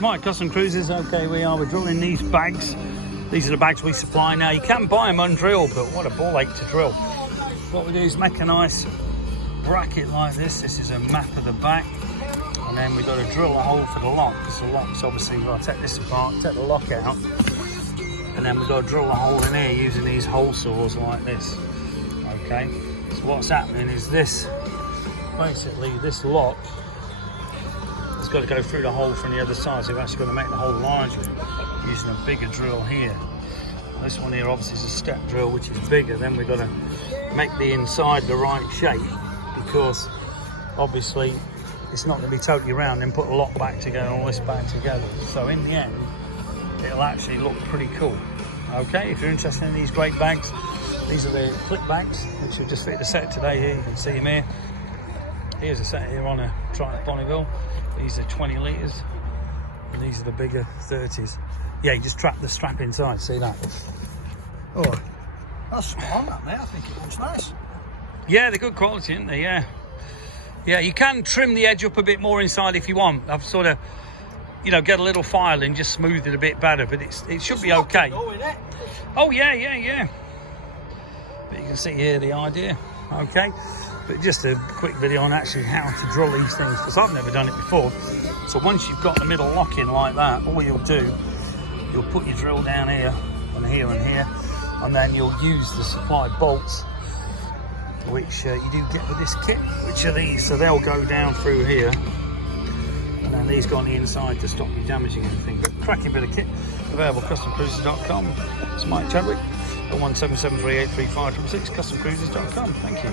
Mike, Custom Cruisers. Okay, we're drilling these bags. These are the bags we supply now. You can buy them undrilled, but what a ball ache to drill. What we do is make a nice bracket like this. This is a map of the back, and then we've got to drill a hole for the lock. Because the lock's obviously, we'll take this apart, take the lock out, and then we've got to drill a hole in here using these hole saws like this. Okay, so what's happening is this, basically this lock has got to go through the hole from the other side, so we've actually got to make the hole larger using a bigger drill here. This one here obviously is a step drill, which is bigger. Then we've got to make the inside the right shape, because obviously it's not going to be totally round, then put the lock back together and all this back together. So in the end, it'll actually look pretty cool. Okay, if you're interested in these great bags, these are the Klick bags, which have just fit the set today here. You can see them here. Here's a set here on a Triumph Bonneville. These are 20 litres, and these are the bigger 30s. Yeah, you just trap the strap inside, see that? Oh, that's spot on that, mate. I think it looks nice. Yeah, they're good quality, aren't they? Yeah. Yeah, you can trim the edge up a bit more inside if you want. I've sort of, you know, get a little file and just smooth it a bit better, but it should be okay. Oh, yeah. But you can see here the idea, okay? But just a quick video on actually how to drill these things, because I've never done it before. So once you've got the middle lock in like that, all you'll do, you'll put your drill down here and here and here, and then you'll use the supplied bolts, which you do get with this kit, which are these. So they'll go down through here, and then these go on the inside to stop you damaging anything. But cracking bit of kit, available customcruisers.com. It's Mike Chadwick, 01773835666, customcruisers.com. Thank you.